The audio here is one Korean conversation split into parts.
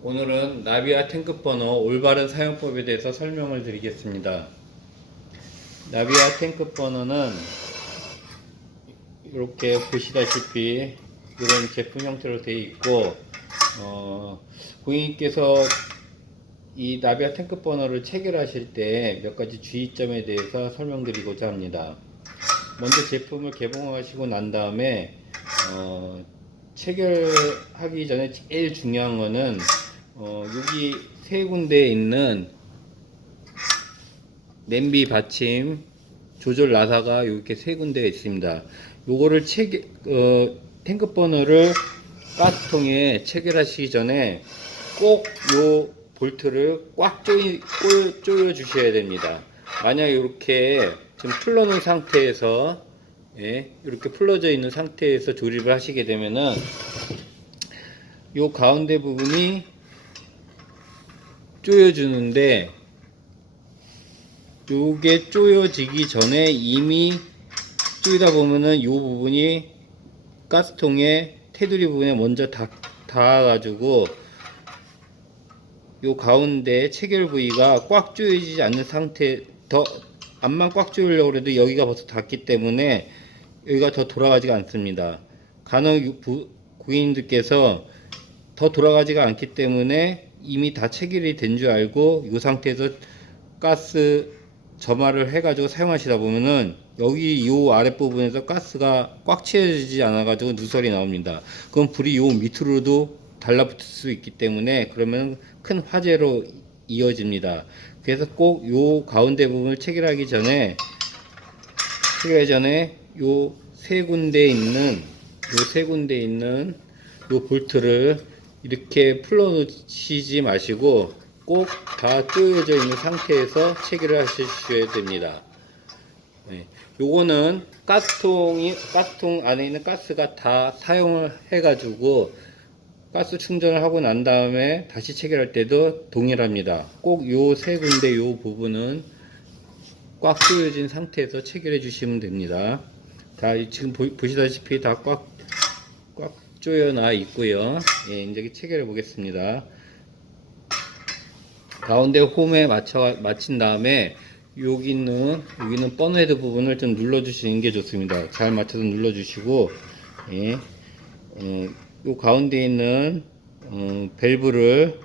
오늘은 나비아 탱크 버너 올바른 사용법에 대해서 설명을 드리겠습니다. 나비아 탱크 버너는 이렇게 보시다시피 이런 제품 형태로 되어 있고, 고객님께서 이 나비아 탱크 버너를 체결하실 때 몇 가지 주의점에 대해서 설명드리고자 합니다. 먼저 제품을 개봉하시고 난 다음에 체결하기 전에 제일 중요한 거는 여기 세 군데에 있는 냄비 받침 조절 나사가 이렇게 세 군데에 있습니다. 요거를 탱크 버너를 가스통에 체결하시기 전에 꼭 요 볼트를 꽉 조여 주셔야 됩니다. 만약에 이렇게 지금 풀러놓은 상태에서, 이렇게 풀러져 있는 상태에서 조립을 하시게 되면은 요 가운데 부분이 조여주는데, 요게 조여지기 전에 이미 조이다 보면은 요 부분이 가스통의 테두리 부분에 먼저 닿아가지고 요 가운데 체결 부위가 꽉 조여지지 않는 상태, 앞만 꽉 조이려고 해도 여기가 벌써 닿기 때문에 여기가 더 돌아가지가 않습니다. 간혹 고객님들께서 더 돌아가지가 않기 때문에 이미 다 체결이 된 줄 알고 이 상태에서 가스 점화를 해가지고 사용하시다 보면은 여기 이 아랫부분에서 가스가 꽉 채워지지 않아가지고 누설이 나옵니다. 그럼 불이 요 밑으로도 달라붙을 수 있기 때문에 그러면 큰 화재로 이어집니다. 그래서 꼭 요 가운데 부분을 체결하기 전에 요 세 군데에 있는 요 볼트를 이렇게 풀어 놓으시지 마시고 꼭 다 조여져 있는 상태에서 체결을 하셔야 됩니다. 요거는 가스통 안에 있는 가스가 다 사용을 해가지고 가스 충전을 하고 난 다음에 다시 체결할 때도 동일합니다. 꼭 요 세 군데 요 부분은 꽉 조여진 상태에서 체결해 주시면 됩니다. 자, 지금 보시다시피 다 꽉 조여놔 있고요. 이제 체결해 보겠습니다. 가운데 홈에 마친 다음에 여기는 버너헤드 부분을 좀 눌러 주시는 게 좋습니다. 잘 맞춰서 눌러 주시고, 요 가운데 있는 밸브를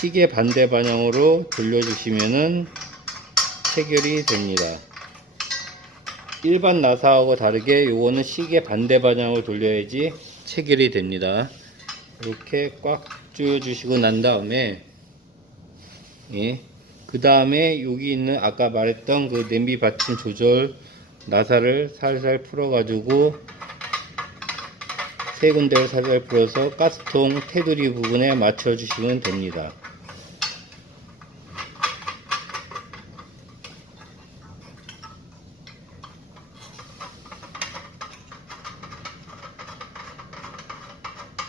시계 반대 방향으로 돌려주시면은 체결이 됩니다. 일반 나사하고 다르게 요거는 시계 반대 방향으로 돌려야지 체결이 됩니다. 이렇게 꽉 조여 주시고 난 다음에, 그 다음에 여기 있는 아까 말했던 그 냄비 받침 조절 나사를 살살 풀어 가지고 세 군데를 살살 풀어서 가스통 테두리 부분에 맞춰 주시면 됩니다.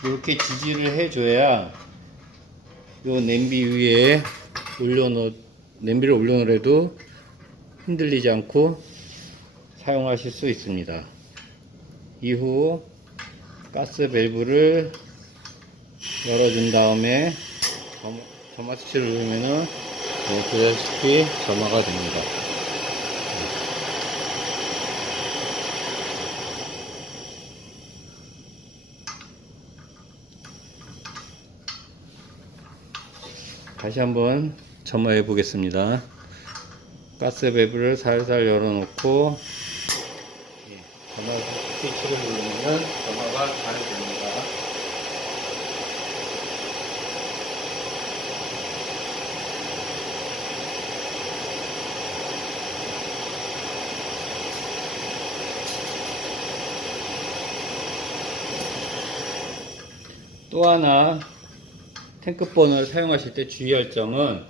이렇게 지지를 해줘야 요 냄비 위에 냄비를 올려놓으래도 흔들리지 않고 사용하실 수 있습니다. 이후 가스 밸브를 열어준 다음에 점화 스위치를 누르면은 보다시피 점화가 됩니다. 다시 한번 점화해 보겠습니다. 가스 밸브를 살살 열어놓고 점화 스위치를 누르면 점화가 잘 됩니다. 또 하나 탱크 버너를 사용하실 때 주의할 점은,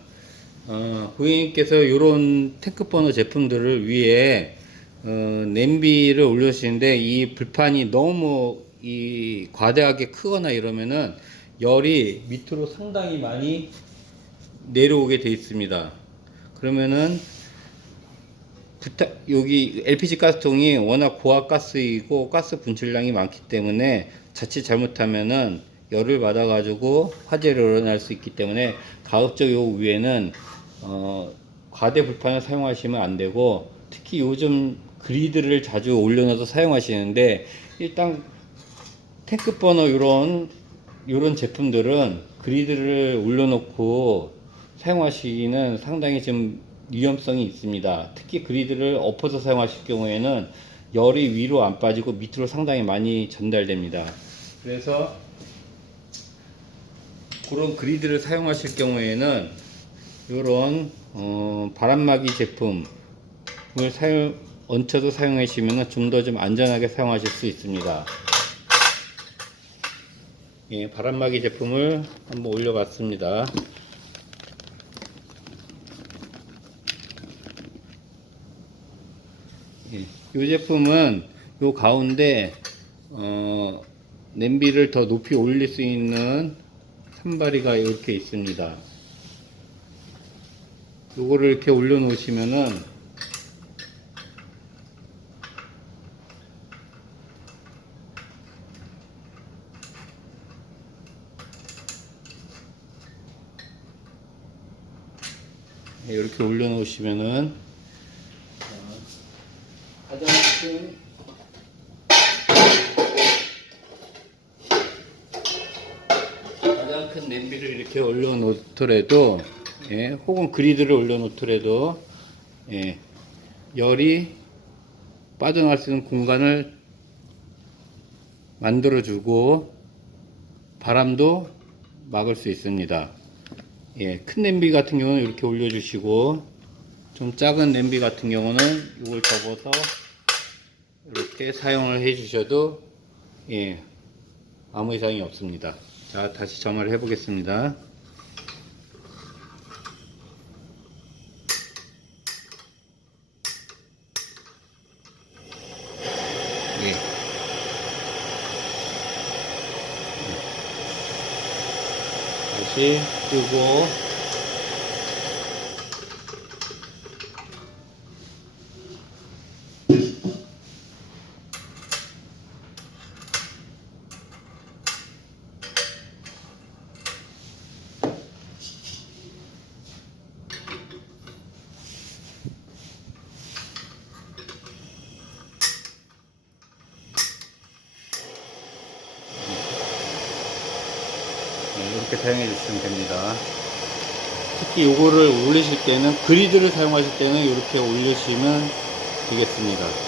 고객님께서 이런 탱크 버너 제품들을 위에 냄비를 올려주시는데 이 불판이 너무 과대하게 크거나 이러면은 열이 밑으로 상당히 많이 내려오게 되어 있습니다. 그러면은 여기 LPG 가스통이 워낙 고압 가스이고 가스 분출량이 많기 때문에 자칫 잘못하면은 열을 받아 가지고 화재를 일어날 수 있기 때문에 가급적 요 위에는 과대 불판을 사용하시면 안 되고, 특히 요즘 그리드를 자주 올려놔서 사용하시는데, 일단 탱크 버너 요런 제품들은 그리드를 올려놓고 사용하시기는 상당히 좀 위험성이 있습니다. 특히 그리드를 엎어서 사용하실 경우에는 열이 위로 안 빠지고 밑으로 상당히 많이 전달됩니다. 그래서 그런 그리드를 사용하실 경우에는 이런 바람막이 제품을 얹혀서 사용하시면 좀 더 좀 안전하게 사용하실 수 있습니다. 예, 바람막이 제품을 한번 올려봤습니다. 예, 이 제품은 요 가운데 냄비를 더 높이 올릴 수 있는 산발이가 이렇게 있습니다. 요거를 이렇게 올려 놓으시면은 이렇게 올려 놓으시면은 가장 큰 냄비를 이렇게 올려 놓더라도, 예, 혹은 그리드를 올려 놓더라도, 예, 열이 빠져나갈 수 있는 공간을 만들어 주고 바람도 막을 수 있습니다. 예, 큰 냄비 같은 경우는 이렇게 올려 주시고, 좀 작은 냄비 같은 경우는 이걸 접어서 이렇게 사용을 해 주셔도, 예, 아무 이상이 없습니다. 자, 다시 점화를 해 보겠습니다. 예. 다시 끄고, 이렇게 사용해 주시면 됩니다. 특히 요거를 올리실 때는, 그리드를 사용하실 때는 이렇게 올리시면 되겠습니다.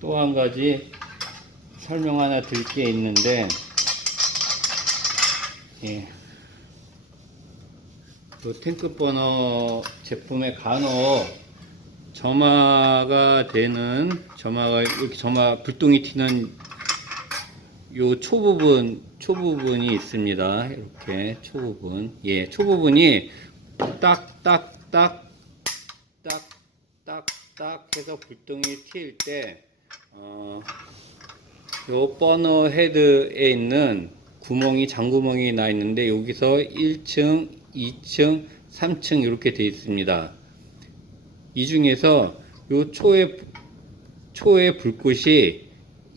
또 한 가지 설명 하나 드릴 게 있는데, 예, 그 탱크 버너 제품에 간혹 점화가 되는, 이렇게 불똥이 튀는 요 초부분이 있습니다. 이렇게 초부분, 예, 초부분이 딱딱딱딱딱딱 해서 불똥이 튈 때, 요 버너 헤드에 있는 구멍이, 장구멍이 나 있는데, 여기서 1층, 2층, 3층 이렇게 되어 있습니다. 이 중에서 요 초의 불꽃이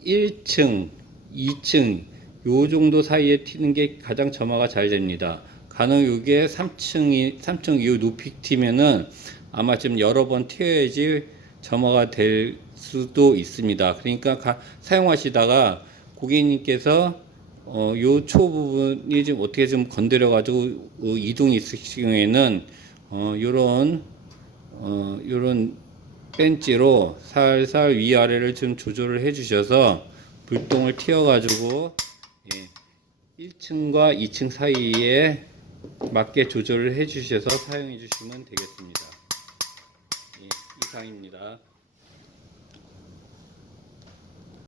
1층, 2층 요 정도 사이에 튀는 게 가장 점화가 잘 됩니다. 간혹 이게 3층 이 높이 튀면은 아마 좀 여러 번 튀어야지 점화가 될 수도 있습니다. 그러니까 사용하시다가 고객님께서 요 초 부분이 좀 어떻게 좀 건드려 가지고 이동이 있으실 경우에는 요런 벤치로 살살 위아래를 좀 조절을 해 주셔서 불똥을 튀어 가지고, 예, 1층과 2층 사이에 맞게 조절을 해 주셔서 사용해 주시면 되겠습니다. 예, 이상입니다.